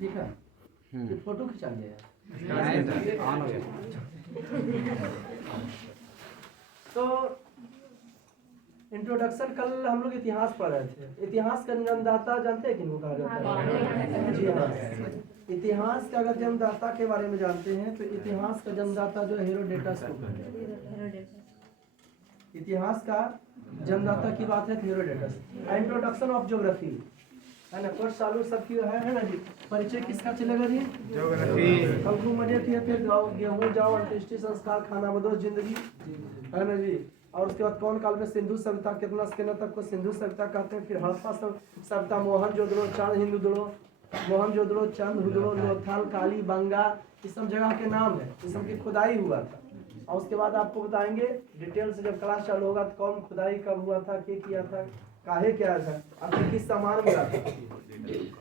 ठीक है, फिर फोटो खिंचा लिया तो इंट्रोडक्शन कल हम लोग इतिहास पढ़ रहे थे। इतिहास का जन्मदाता जानते हैं किनको कहा जाता है? जी हाँ, इतिहास का अगर जन्मदाता के बारे में जानते हैं तो इतिहास का जन्मदाता जो हेरोडेटस को कहते हैं। इतिहास का जन्मदाता की बात है हेरोडेटस। इंट्रोडक्शन ऑफ ज्योग्राफी है ना, कोर्स चालू सबकी है ना जी। परिचय किसका चलेगा जी? ज्योग्राफी। कल मजे थे, फिर गेहूँ जाओ, अंत्येष्टि संस्कार, खाना बदोश जिंदगी है ना जी। और उसके बाद कौन काल में सिंधु सभ्यता, कितना स्केनर तक को सिंधु सभ्यता कहते हैं। फिर हड़प्पा सभ्यता, मोहनजोदड़ो, चांद हिंदुदड़ो, मोहनजोदड़ो, चंद हुदड़ो, लोथल, काली बंगा, इस सब जगह के नाम है, इस सब की खुदाई हुआ था। और उसके बाद आपको बताएंगे डिटेल से, जब क्लास चालू होगा तो कौन खुदाई कब हुआ था, क्या किया था, काहे क्या था, आपको किस सामान मिला था।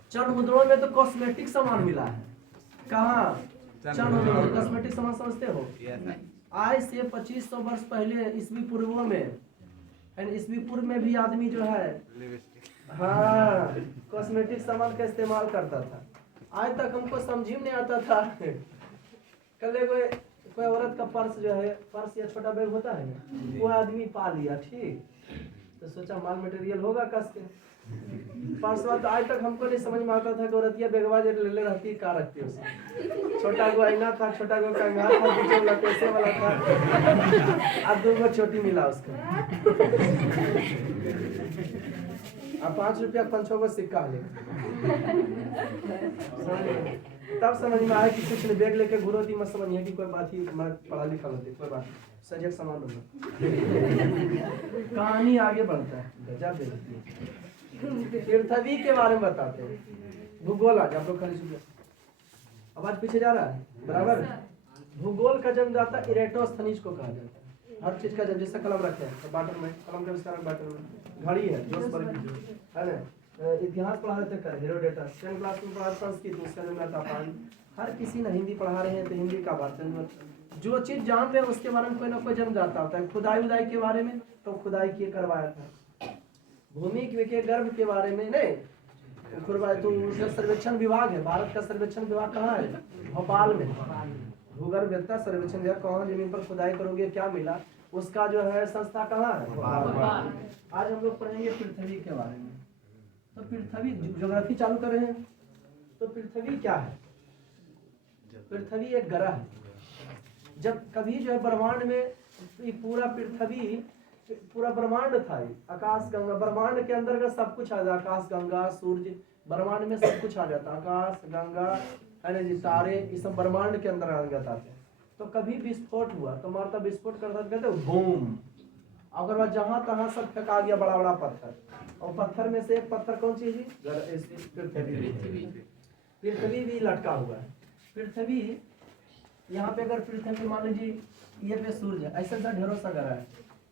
चंद मुद्रों में तो कॉस्मेटिक सामान मिला है। कहाँ? चंद मुद्रों में कॉस्मेटिक सामान समझते हो? आज से 2500 वर्ष पहले ईसवी पूर्व में, ईसवी पूर्व में भी आदमी जो है हाँ कॉस्मेटिक सामान का इस्तेमाल करता था। आज तक हमको समझ में नहीं आता था। कल कोई औरत का पर्स जो है, पर्स या छोटा बैग होता है ना, वो आदमी पा लिया, ठीक तो सोचा माल मटेरियल होगा कस के पर्स। तो आज तक हमको नहीं समझ में आता था कि औरतिया बेगवा जो ले रहती का रखती है उसमें। छोटा गो आईना था, छोटा गो कंगाल था, बीच वाला पैसे वाला था, अब 2 गो छोटी मिला उसको। अब 5 रुपया 5-6 गो सिक्का ले, तब समझ में आया कि कुछ नहीं, बैग लेके घूरो थी, मत समझिए कि कोई बात ही, मैं पढ़ा लिखा होती, कोई बात सजग सामान कहानी आगे बढ़ता है। गजब बेइज्जती है। पृथ्वी के बारे में बताते हैं। भूगोल आज आप लोग खाली सुनिए, आवाज पीछे जा रहा है बराबर। भूगोल का जन्मदाता इरेटोस्थनीज को कहा जाता है। हर चीज का जन्म, जैसे कलम रखे हैं तो बाटर में, कलम का विस्तार बाटर में, घड़ी है जोसबर्ग है ना, इतिहास पढ़ा रहे थे कल हेरोडेटस, 10 क्लास में पढ़ा संस्कृत, उसका जन्मदाता पानी। हर किसी ने हिंदी पढ़ा रहे हैं तो हिंदी का बात है, जो चीज जान रहे हैं उसके बारे में कोई ना कोई जन्मदाता होता है। खुदाई उदाई के बारे में तो खुदाई किए करवाया था। भूमि के गर्भ के बारे में नहीं तो उसका सर्वेक्षण विभाग है। भारत का सर्वेक्षण विभाग कहाँ है? भोपाल में। भूगर्भता सर्वेक्षण विभाग, कौन जमीन पर खुदाई करोगे क्या मिला, उसका जो है संस्था कहाँ है? भोपाल। आज हम लोग पढ़ेंगे पृथ्वी के बारे में। तो पृथ्वी ज्योग्राफी चालू कर रहे हैं। तो पृथ्वी क्या है? पृथ्वी एक ग्रह है। जब कभी जो है ब्रह्मांड में पूरा पृथ्वी, पूरा ब्रह्मांड था, आकाश गंगा, ब्रह्मांड के अंदर सब कुछ आ जाता, आकाश गंगा सूर्य, ब्रह्मांड में सब कुछ आ जाता, आकाश गंगा है ना जी, तारे, ये सब ब्रह्मांड के अंदर आ जाता है। तो कभी विस्फोट हुआ तो मारता, विस्फोट करता कहते हैं बूम, अगर वह जहां तहां सब फेंका गया बड़ा बड़ा पत्थर, और पत्थर में से एक पत्थर कौन सी जी? पृथ्वी भी लटका हुआ है। पृथ्वी यहाँ पे, अगर पृथ्वी मान लीजिए ये पे सूर्य है, ऐसा ढेरों सा ग्रह है,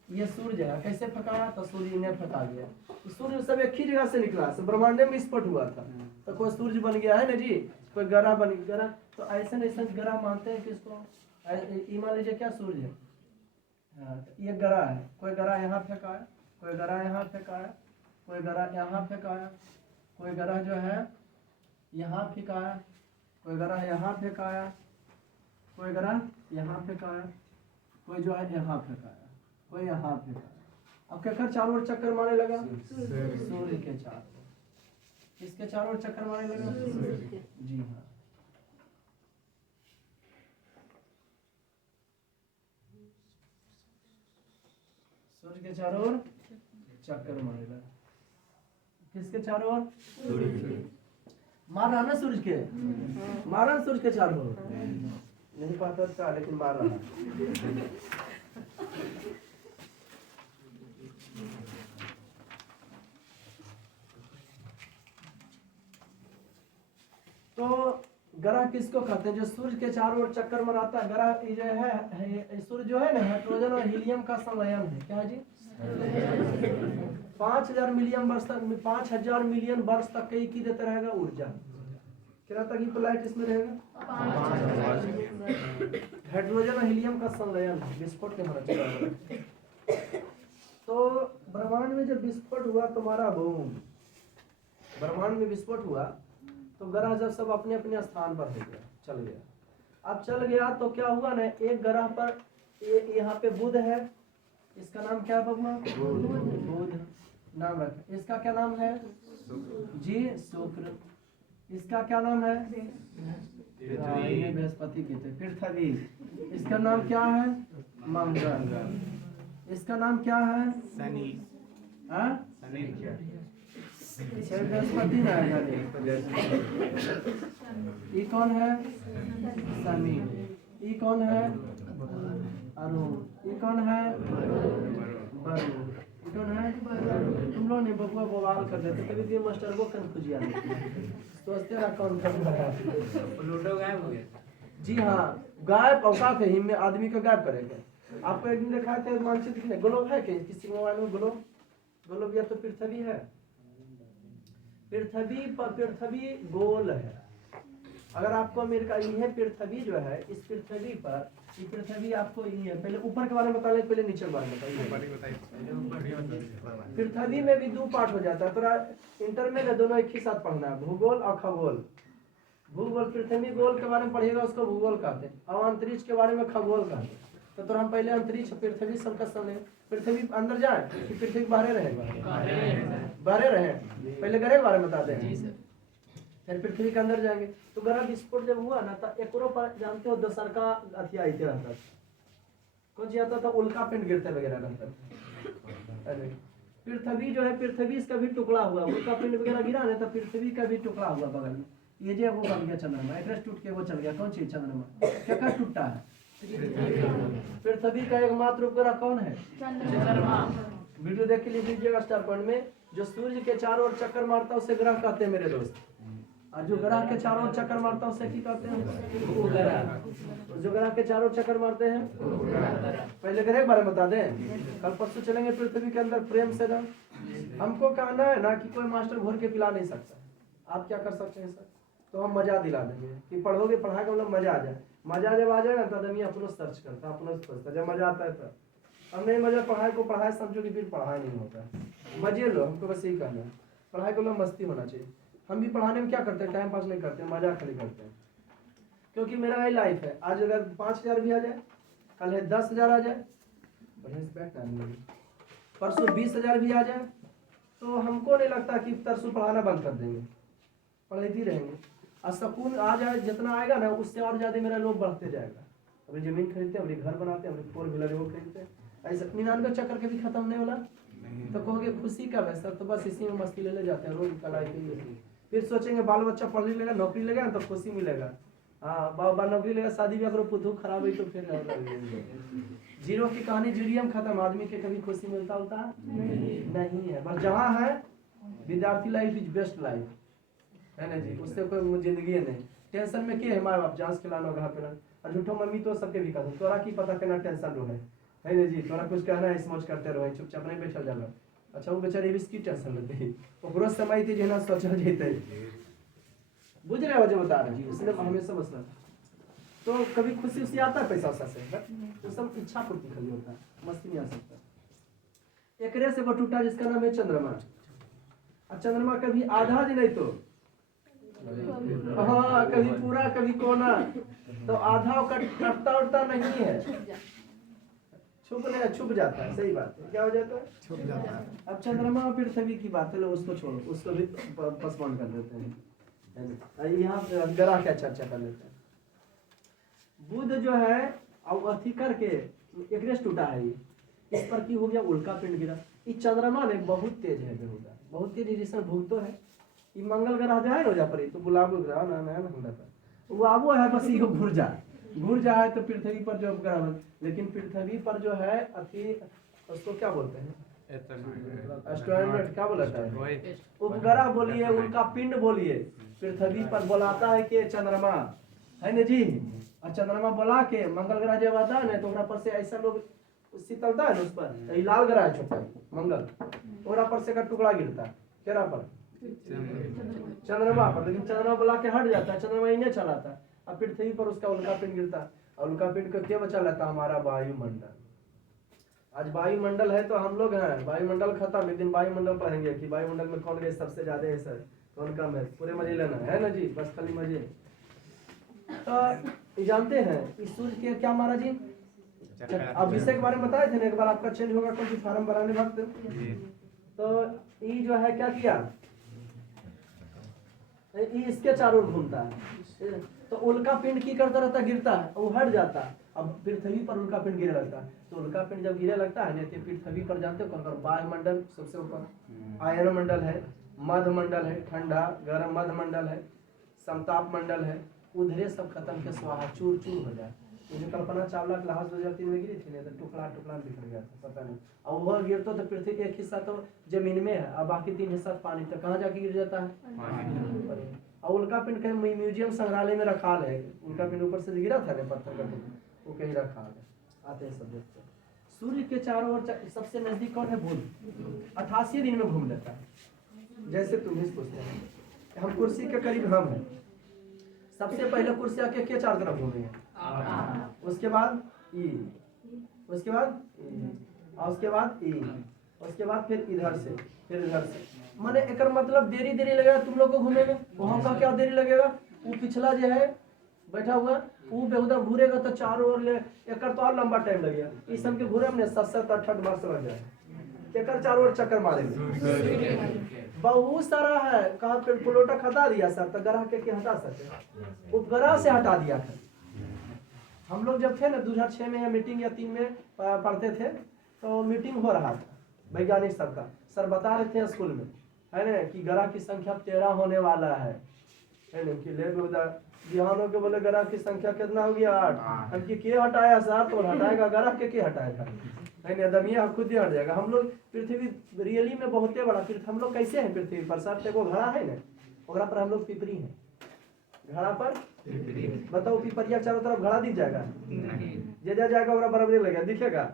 ये सूर्य है, कैसे फंका तो सूर्य ने फंका गया। तो सूर्य सब एक ही जगह से निकला, ब्रह्मांड में विस्फोट हुआ था तो कोई सूर्य बन गया है ना जी, कोई ग्रह बन गया। तो ऐसे ऐसे ग्रह मानते हैं किसको? ये मान लीजिए क्या सूर्य है, ये ग्रह है, कोई ग्रह यहाँ फेंका है, कोई ग्रह यहाँ फेंका है, कोई ग्रह यहाँ फेंका है, कोई ग्रह जो है यहाँ फेंका है, कोई ग्रह यहाँ फेंका है, कोई ग्रह यहाँ फेंका है, कोई जो है यहाँ फेंका है, कोई यहाँ फेंका है। अब केकर चारों ओर चक्कर मारने लगा? सूर्य के चारों ओर। किसके चारों ओर चक्कर मारने लगा? जी हाँ। सूर्य के चारों ओर चक्कर मारने लगा। किसके चारों ओर? मार रहा ना सूरज के, मार रहा सूरज के चारों ओर, नहीं पता था लेकिन मार रहा। तो ग्रह किसको कहते हैं? जो सूर्य के चारों ओर चक्कर मराता है ग्रह जो है, सूर्य जो है ना, हाइड्रोजन और हीलियम का संलयन है। क्या जी? 5000 मिलियन वर्ष तक, 5000 मिलियन वर्ष तक कई की देता रहेगा ऊर्जा। कितना तक ही इसमें रहेगा? हाइड्रोजन और हीलियम का संलयन, विस्फोट के मारा। तो ब्रह्मांड में जब विस्फोट हुआ तुम्हारा बूम, ब्रह्मांड में विस्फोट हुआ तो ग्रह जब सब अपने अपने स्थान पर हो गया, चल गया। अब चल गया तो क्या हुआ ना, एक ग्रह पर यहाँ पे बुध है, इसका नाम क्या है बबुआ? बुध नाम रख। इसका क्या नाम है जी? शुक्र। इसका क्या नाम है? ये बृहस्पति की थे। पृथ्वी, इसका नाम क्या है? मंगल। इसका नाम क्या है? शनि। बृहस्पति ना है। ये कौन है? शनि। ये कौन है? अरुण। ये कौन है? वरुण। ये कौन है? तुम लोग ने बबुआ बवाल कर देते, कभी भी मास्टर को कंफ्यूज आ सोचते रहा कौन कर रहा है। लूडो गायब हो गया जी। हाँ, गायब औकात है हिम में आदमी को गायब करेंगे। आपको एक दिन दिखाए थे मानचित्र दिखने, ग्लोब है कि किसी मोबाइल में ग्लोब? ग्लोब या तो पृथ्वी है। पृथ्वी गोल है। अगर आपको अमेरिका, ये पृथ्वी जो है, इस पृथ्वी पर, ये पृथ्वी आपको ये है, पहले ऊपर के बारे में बता ले, पहले नीचे के बारे में बताइए। पृथ्वी में भी दो पार्ट हो जाता है, तो इंटर में दोनों एक ही साथ पढ़ना है, भूगोल और खगोल। भूगोल पृथ्वी गोल के बारे में पढ़िएगा, उसको भूगोल कहते हैं। और अंतरिक्ष के बारे में खगोल कहते हैं। तो हम पहले अंतरिक्ष पृथ्वी सबका समझे। पृथ्वी अंदर जाए कि पृथ्वी बाहर रहेगा? बाहर रहे। पहले ग्रह के बारे में बताते हैं, फिर पृथ्वी के अंदर जाएंगे। तो ग्रह विस्फोट जब हुआ ना, तो एकरो पर जानते हो दशहरा अथी आते रहता, कौन सी आता था? उल्का पिंड गिरते वगैरह रहता। पृथ्वी जो है, पृथ्वी इसका भी टुकड़ा हुआ, उल्का पिंड वगैरह गिरा ना, तो पृथ्वी का भी टुकड़ा हुआ बगल में। ये जो वो बन गया चंद्रमा, एक टूट के वो चल गया। कौन चीज? चंद्रमा। क्या टूटा है? पृथ्वी का एकमात्र उपग्रह कौन है? चंद्रमा। वीडियो देख के लीजिएगा स्टार पॉइंट में, जो सूर्य के चारों ओर चक्कर मारता है उसे ग्रह कहते हैं मेरे दोस्त। और जो ग्रह के चारों ओर चक्कर मारता है उसे क्या कहते हैं? जो ग्रह के चारों ओर चक्कर मारते हैं, पहले ग्रह के बारे में बता दें। कल परसों चलेंगे पृथ्वी के अंदर प्रेम से ना। हमको कहना है ना कि कोई मास्टर घोर के पिला नहीं सकता। आप क्या कर सकते हैं सर? तो हम मजा दिला देंगे कि पढ़ोगे, पढ़ाई का मतलब मजा आ जाए। मजा जब आ जाएगा तो आदमी अपना सर्च करता, अपना सोचता, जब मजा आता है तो। अब नहीं मजा, पढ़ाई को पढ़ाई समझो कि फिर पढ़ाई नहीं होता। मजे लो, हमको बस यही कहना है। पढ़ाई को लोग मस्ती होना चाहिए। हम भी पढ़ाने में क्या करते हैं? टाइम पास नहीं करते, मजा खाली करते हैं। क्योंकि मेरा यही लाइफ है। आज अगर 5,000 भी आ जाए, कल है 10,000 आ जाए, परसों 20,000 भी आ जाए, तो हमको नहीं लगता कि तरसों पढ़ाना बंद कर देंगे, पढ़ाते रहेंगे। और सुकून आ जाए, जितना आएगा ना उससे और ज्यादा मेरा लोग बढ़ते जाएगा। अभी जमीन खरीदते हैं, अभी घर बनाते हैं, अभी 4 व्हीलर वो खरीदते हैं। ऐसा 99 चक्कर कभी खत्म नहीं होला। तो कहोगे खुशी का वैसा, तो बस इसी में मस्ती ले जाते हैं रोज कलाई के। फिर सोचेंगे बाल बच्चा पढ़ लेगा, नौकरी लेगा तो खुशी मिलेगा। हाँ, बाबा नौकरी लेगा, शादी ब्याह करो, पुतू खराब हुई तो फिर जीरो की कहानी जीरियम खत्म। आदमी के कभी खुशी मिलता होता नहीं है। बस जहाँ है विद्यार्थी लाइफ इज बेस्ट लाइफ है ना जी। उससे कोई जिंदगी है नहीं। टेंशन में क्या है? माँ बाप जांच खिलाना घर पे और झूठो मम्मी तो सबके भी कहते तोरा की पता केना टेंशन रो है ना जी। तोरा कुछ कहना है स्मोच करते रहो, चुपचाप नहीं बैठल जाला। अच्छा वो बेचारे इसकी टेंशन लेते हैं, ओकरो समय थी जेना सोचल जेते। बुझ रहे हो जो बता रहे जी, इसलिए हमेशा मसला। तो कभी खुशी उसी आता है पैसा से, तो सब इच्छा पूर्ति खाली होता है, मस्ती नहीं आ सकता। एक रे से वो टूटा जिसका नाम है चंद्रमा। और चंद्रमा कभी आधा दिन नहीं तो हाँ, कभी पूरा कभी कोना, तो आधा का कटता उठता नहीं है, छुप जाता है। सही बात है, क्या हो जाता है? छुप जाता है। अब चंद्रमा और पृथ्वी की बात है, उसको छोड़ो, उसको भी पोस्टपोन कर देते हैं। यहाँ ग्रह क्या चर्चा कर लेते हैं। बुध जो है अब अथी करके एक रेस टूटा है, इस पर की हो गया उल्का पिंड गिरा। इस चंद्रमा ने बहुत तेज है, बहुत तेज जिसमें भूगतो है। ये मंगल ग्रह जो है रोजा पर तो गुलाबो ग्रह ना ना वो आबो है, बस ये घूर जाए तो पृथ्वी पर जो ग्रह। लेकिन पृथ्वी पर जो है अति, उसको क्या बोलते हैं? एस्ट्रॉयड क्या बोलता है? उपग्रह बोलिए, उनका पिंड बोलिए। पृथ्वी पर बोलाता है कि चंद्रमा है ना जी। और चंद्रमा बोला के मंगल ग्रह जब आता है ना, तो पर से ऐसा लोग शीतलता है ना उस पर। लाल ग्रह है छोटा मंगल, ओरा पर से का टुकड़ा गिरता है केरा पर, चंद्रमा पर। लेकिन चंद्रमा बोला के हट जाता है, चंद्रमा इन्हें चलाता है। और पृथ्वी पर उसका उल्का पिंड गिरता है। और उल्का पिंड को क्या बचा लेता? हमारा वायुमंडल। आज वायुमंडल है तो हम लोग हैं, वायुमंडल खत्म। एक दिन वायुमंडल पढ़ेंगे कि वायुमंडल में कौन गैस सबसे ज्यादा है सर, कौन कम है, पूरे मजे लेना है ना जी, बस खाली मजे। तो जानते हैं इस सूर्य के क्या महाराज जी, आप विषय के बारे में बताए थे ना, एक बार आपका चेंज होगा कौन सी फार्म भराने वक्त। तो ये जो है क्या किया, ये इसके चारों ओर घूमता है, तो उल्का पिंड की करता रहता, गिरता है, वो हट जाता है। अब पृथ्वी पर उल्का पिंड गिरे लगता है, तो उल्का पिंड जब गिरे लगता है ना, तो पृथ्वी पर जानते हो कौन, वायुमंडल सबसे ऊपर, आयन मंडल है, मध्य मंडल है, ठंडा गर्म मध्य मंडल है, समताप मंडल है, उधरे सब खत्म के स्वाहा चूर चूर हो जाए। ये जो कल्पना चावला क्लास 2003 में गिरी थी ना, तो टुकड़ा टुकड़ा बिखर गया था, पता नहीं। और वह गिरता तो पृथ्वी का एक हिस्सा तो जमीन में है, और बाकी 3 हिस्सा पानी, तो कहाँ जाके गिर जाता है। और उल्का पिंड कहीं म्यूजियम संग्रहालय में रखा है, उल्का पिंड ऊपर से गिरा था ना पत्थर का टुकड़ा, वो कहीं रखा है, आते हैं सब देखते हैं। सूर्य के चारों ओर सबसे नजदीक कौन है, बुध, 88 दिन में घूम लेता है। जैसे तुम ही सोचते हैं हम कुर्सी के करीब हम हैं, सबसे पहले कुर्सी आके के चारों तरफ घूमेंगे, उसके बाद ई, उसके बाद और उसके बाद ई, उसके बाद फिर इधर से, फिर इधर से, माने एक मतलब देरी देरी लगेगा तुम लोग को घूमने में। वहाँ का क्या देरी लगेगा, वो पिछला जो है बैठा हुआ वो बेहुदा घूरेगा तो चारों ओर ले, एक तो और लंबा टाइम लगेगा, इस सब के घूरे में 7-8 वर्ष लग जाए, एक चारों ओर चक्कर मारेंगे। बहुत सारा है, कहा प्लोटक हटा दिया सर, तो ग्रह के हटा सकते, उपग्रह से हटा दिया था। हम लोग जब थे ना 2006 में या मीटिंग या 3 में पढ़ते थे, तो मीटिंग हो रहा था वैज्ञानिक सबका, सर बता रहे थे स्कूल में, है ना, कि ग्रह की संख्या 13 होने वाला है ना, कि ले बिहानों के बोले ग्रह की संख्या कितना हो गया 8, हम के हटाया सर, तो हटाएगा ग्रह के हटाएगा, है ना, दमिया खुद ही हट जाएगा। हम लोग पृथ्वी रियली में बहुत बड़ा, हम लोग कैसे हैं पृथ्वी पर सर, देखो घड़ा है ना, घड़ा पर हम लोग पिपरी हैं, घड़ा पर बताओ पिपरिया चारों तरफ घड़ा दिख जाएगा, जे जा जाएगा और बराबर लगेगा, दिखेगा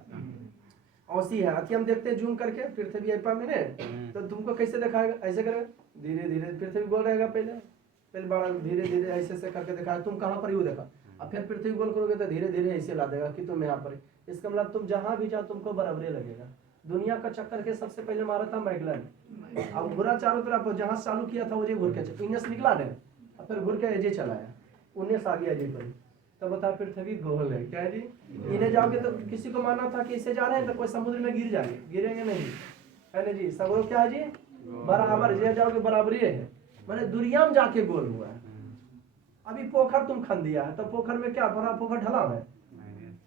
औसी है। अति हम देखते हैं जूम करके पृथ्वी ऐपा में ने, तो तुमको कैसे दिखाएगा, ऐसे करेगा धीरे धीरे, पृथ्वी गोल रहेगा, पहले बड़ा धीरे धीरे ऐसे से करके दिखाएगा, तुम कहाँ पर यू देखा, अब फिर पृथ्वी गोल करोगे तो धीरे धीरे ऐसे ला देगा कि तुम यहाँ पर, इसका मतलब तुम जहाँ भी जाओ तुमको बराबर लगेगा। दुनिया का चक्कर के सबसे पहले मारा था मैगलन, अब घुरा चारों तरफ, जहाँ चालू किया था वो जे घुर के इन्हें निकला ने, अब फिर घुर के एजे चलाया, उन्हें आ गया एजे पर, तो बता पृथ्वी गोल है क्या जी। इन्हें जाओगे तो किसी को माना था कि इससे जा रहे हैं तो कोई समुद्र में गिर जाएंगे, गिरेंगे नहीं, है ना जी, सब क्या है जी बराबर, जे जाओगे बराबरी है, मैंने दुनिया में जाके गोल हुआ है। अभी पोखर तुम खन दिया है, तो पोखर में क्या भरा, पोखर ढला है,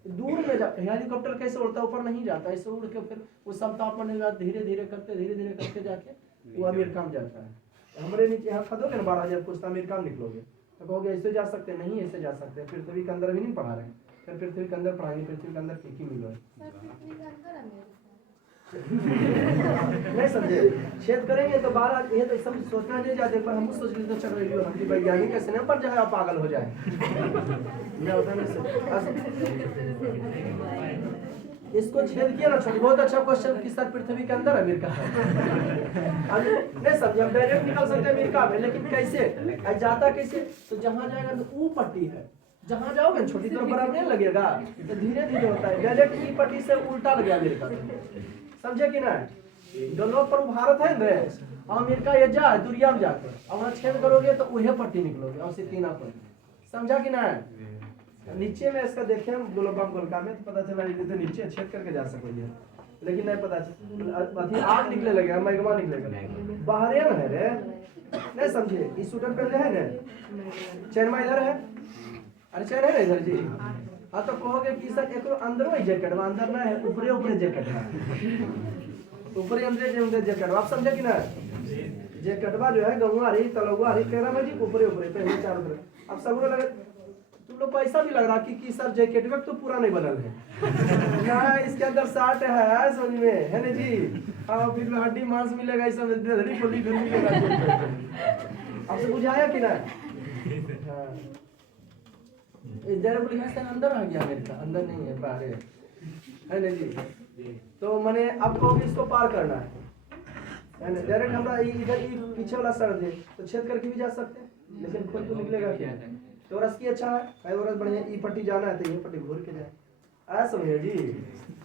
दूर में जा, हेलीकॉप्टर कैसे उड़ता है, ऊपर नहीं जाता, ऐसे उड़ के फिर वो समताप में धीरे धीरे करके जाके वो अमेरिका में जाता है। हमारे नीचे यहाँ खदोगे ना 12,000 कुछ, तो अमेरिका में निकलोगे, तो कहोगे ऐसे जा सकते नहीं, ऐसे जा सकते हैं, पृथ्वी के अंदर भी नहीं पढ़ा रहे, फिर पृथ्वी के अंदर पढ़ाएंगे, पृथ्वी के अंदर की मिलो नहीं समझे, छेद करेंगे तो 12, ये तो सब सोचना नहीं जाते, पर हम सोच लेते चल रही हो, हम वैज्ञानिक के सिनेमा पर जाए पागल हो जाए। इसको छेद किया ना, बहुत अच्छा क्वेश्चन, किस तरह पृथ्वी के अंदर अमेरिका है, नहीं समझे, हम डायरेक्ट निकल सकते हैं अमेरिका में, लेकिन कैसे जाता कैसे, तो जहाँ जाएगा तो वो पट्टी है, जहाँ जाओगे छोटी तरफ बराबर नहीं लगेगा, तो धीरे धीरे होता है, डायरेक्ट ई पट्टी से उल्टा लगे अमेरिका, समझे कि ना, दोनों पर भारत है ना, अमेरिका ये जा है दुनिया में जाकर, और वहाँ छेद करोगे तो वही पट्टी निकलोगे, और सीना पर, समझा कि ना। नीचे में इसका देखे हम गोलबम गोलका में, तो पता चला तो नीचे छेद करके जा सकोगे, लेकिन नहीं पता चल, आग निकले लगे, मैग्मा निकलेगा, बाहर है रे, नहीं समझे, इस स्वेटर पहले है ना, चैनमा इधर है, अरे चैन है ना इधर जी, हाँ तो कहोगे कि सर एक अंदर ही जैकेट, अंदर ना है, ऊपरे ऊपरे जैकेट है, ऊपरे अंदर जैकेट, आप समझे कि ना, जैकेटवा जो है गहुआ रही तलुआ रही तेरा में जी, ऊपरे ऊपरे पहले चारों तरफ। अब सब लगे तुम लोग को ऐसा भी लग रहा कि सर जैकेट में तो पूरा नहीं बनल है ना, इसके अंदर साट है समझ में, है ना जी, हाँ फिर हड्डी मांस मिलेगा, ऐसा मिलेगा, आपसे बुझाया कि ना, हाँ अंदर आ गया अमेरिका, अंदर नहीं है, बाहर है ना जी। तो मैंने अब कहोगे इसको पार करना है ना, डायरेक्ट हमारा इधर पीछे वाला सड़क है, तो छेद करके भी जा सकते हैं, लेकिन खुद तो निकलेगा क्या, तो रस की अच्छा है, रस बढ़िया, ई पट्टी जाना है तो ये पट्टी घूर के जाए, ऐसा समझे जी,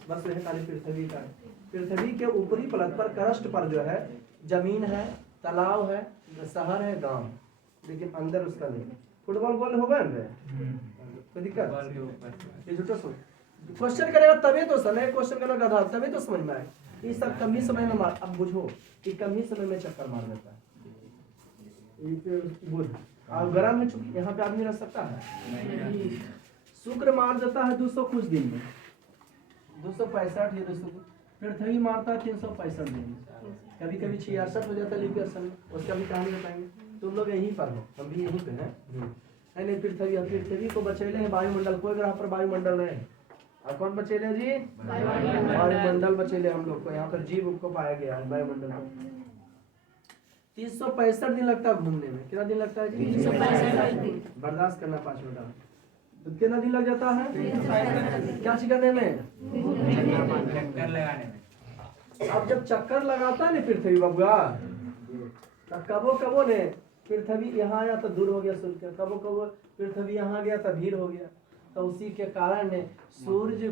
बस है खाली पृथ्वी का, पृथ्वी के ऊपरी पलट पर क्रस्ट पर जो है जमीन है, तालाब है, शहर है, गांव, लेकिन अंदर उसका नहीं। फुटबॉल गोल हो गए ना, कोई दिक्कत? ये झूठा सोच क्वेश्चन करेगा तभी तो सर, नहीं क्वेश्चन करना गधा तभी तो समझ में आए। ये सब कम ही समय में मार, अब बुझो कि कम ही समय में चक्कर मार देता है। बुझ और गर्म में चुप यहाँ पे आदमी रह सकता है? शुक्र मार देता है 200 कुछ दिन में, 265 या 200, पृथ्वी मारता है 365 दिन में, कभी कभी 66 हो जाता है लिपियर्सन में, उसका भी कहानी बताएंगे। तुम लोग यहीं पर हो, हम भी यहीं पे हैं। नहीं पृथ्वी को बचेले हैं वायुमंडल, कोई ग्रह पर वायुमंडल नहीं। और कौन बचेले जी? वायुमंडल बचेले हम लोग को, यहाँ पर जीव को पाया गया है वायुमंडल को। 365 दिन लगता है घूमने में। कितना दिन लगता है जी? 365 दिन। बर्दाश्त करना 5 मिनट। तो कितना दिन लग जाता है? क्या चीज करने में? चक्कर लगाने में। अब जब चक्कर लगाता है ना पृथ्वी बबुआ, कबो कबो ने पृथ्वी यहाँ आया तो दूर हो गया सूर्य, कबो कबो पृथ्वी यहाँ गया तो भीड़ हो गया। तो उसी के कारण सूर्य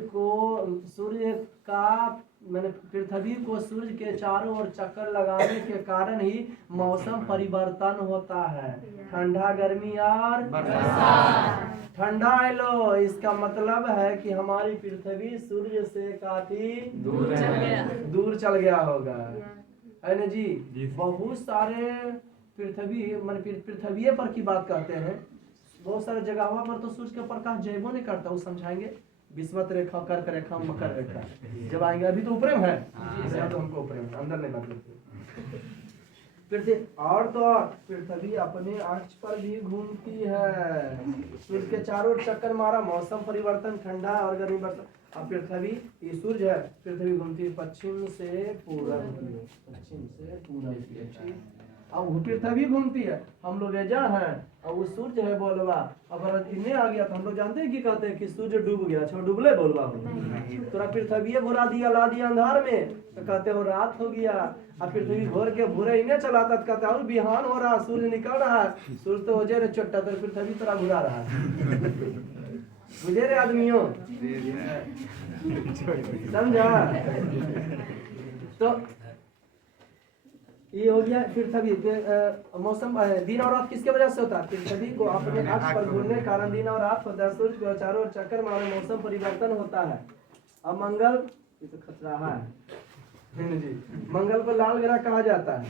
का मैंने पृथ्वी को सूर्य के चारों ओर चक्कर लगाने के कारण ही मौसम परिवर्तन होता है। ठंडा, गर्मी और ठंडा है लो, इसका मतलब है कि हमारी पृथ्वी सूर्य से काफी दूर चल गया होगा, है ना जी? बहुत सारे पृथ्वी पर की बात करते हैं, बहुत सारे जगहों पर तो सूर्य का प्रकाश जयबो नहीं करता, वो समझाएंगे। विस्मत रेखा, कर्क रेखा, मकर रेखा जब आएंगे, अभी तो ऊपर है, तो हमको ऊपर अंदर नहीं बात पृथ्वी। और तो पृथ्वी अपने अक्ष पर भी घूमती है, सूर्य के चारों चक्कर मारा, मौसम परिवर्तन, ठंडा और गर्मी बढ़ता। अब पृथ्वी, ये सूर्य है, पृथ्वी घूमती है पश्चिम से पूरब की ओर, पश्चिम से पूरब की ओर। अब वो पृथ्वी घूमती है, हम लोग एजा हैं और वो सूर्य है बोलवा। अगर इन्हें आ गया तो हम लोग जानते हैं कि कहते हैं कि सूर्य डूब गया, अच्छा डूबले बोलवा तोरा पृथ्वी घुरा दिया, ला दिया अंधार में, तो कहते हो रात हो गया। अब पृथ्वी घोर के भूरे इन्हें चलाता तो कहते और बिहान हो रहा, सूर्य निकल रहा है, सूर्य तो हो जाए चट्टा, तो पृथ्वी तोरा घुरा रहा है। बुझे रे आदमियों, समझा? तो ये हो गया पृथ्वी। मौसम दिन और रात किसके वजह से होता है? पृथ्वी को अपने अक्ष पर घूमने के कारण दिन और रात होता है, सूर्य को चारों ओर चक्कर मारे मौसम परिवर्तन होता है। अब मंगल, ये तो खतरा है जी, मंगल को लाल ग्रह कहा जाता है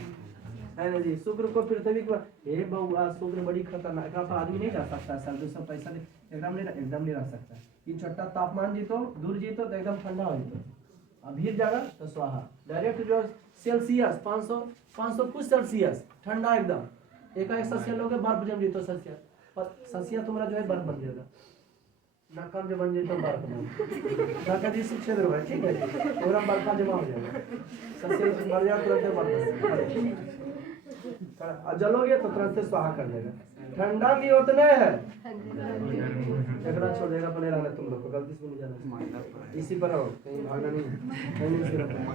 ना जी। शुक्र को पृथ्वी को, हे बउआ शुक्र बड़ी खतरनाक, तो आदमी नहीं रह सकता सर, 200 पैसा एकदम नहीं रह सकता। ये छोटा तापमान जीतो, दूर जीतो तो एकदम ठंडा हो जीतो, अब भीड़ जाएगा तो स्वाहा। डायरेक्ट जो सेल्सियस 500 कुछ सेल्सियस ठंडा एकदम, एक सेल्सियस लोगे बर्फ जम जीतो, सेल्सियस तुम्हारा जो है बर्फ बन जाएगा, नाकाम जो बन जाए तो बर्फ बन जी क्षेत्र है, ठीक है जी, पूरा बर्फा जमा हो जाएगा, सेल्सियस मर जाए तुरंत बर्फ, जलोगे तो तुरंत स्वाहा कर देगा। ठंडा भी उतना है, छोड़ देगा, बने रहना तुम लोग को, गलती से नहीं जाना, इसी पर आओ, कहीं भागना नहीं।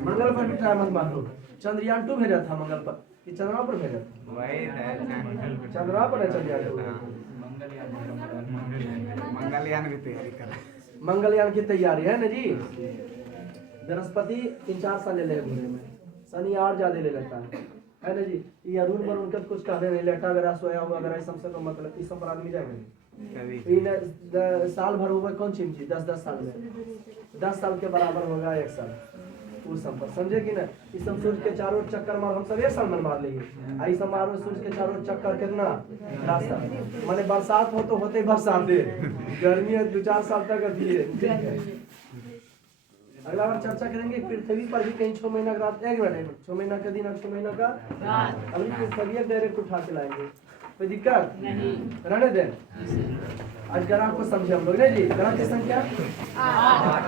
मंगल पर भी ट्राई मत मारो। चंद्रयान 2 भेजा था मंगल पर, कि चंद्रमा पर भेजा था? चंद्रमा पर है चंद्रयान 2। मंगलयान की तैयारी है ना जी। बृहस्पति 3-4 साल ले लेगा घूमने में, शनि और ज्यादा ले लेता है ना जी। ये अरुण पर उनका कुछ कहने नहीं, लेटा अगर सोया हुआ अगर सबसे तो मतलब इस सब पर आदमी जाएगा साल भर हुआ कौन चीज जी, 10 साल में 10 साल के बराबर होगा 1 साल उस सब पर, समझे कि ना। इस सब सूर्य के चारों चक्कर मार, हम सब 1 साल में मार लेंगे। आई सब मारो सूर्य के चारों चक्कर कितना 10 साल, माने बरसात हो तो होते बरसात है, गर्मी 2-4 साल तक दिए। अगला बार चर्चा करेंगे पृथ्वी पर भी कहीं 6 महीना का रात, 1 मिनट 6 महीना का दिन और 6 महीना का अभी पृथ्वी डायरेक्ट उठा के लाएंगे, कोई दिक्कत नहीं, रहने दें। आज ग्राम को समझे हम लोग, नहीं जी, ग्राम की संख्या 8।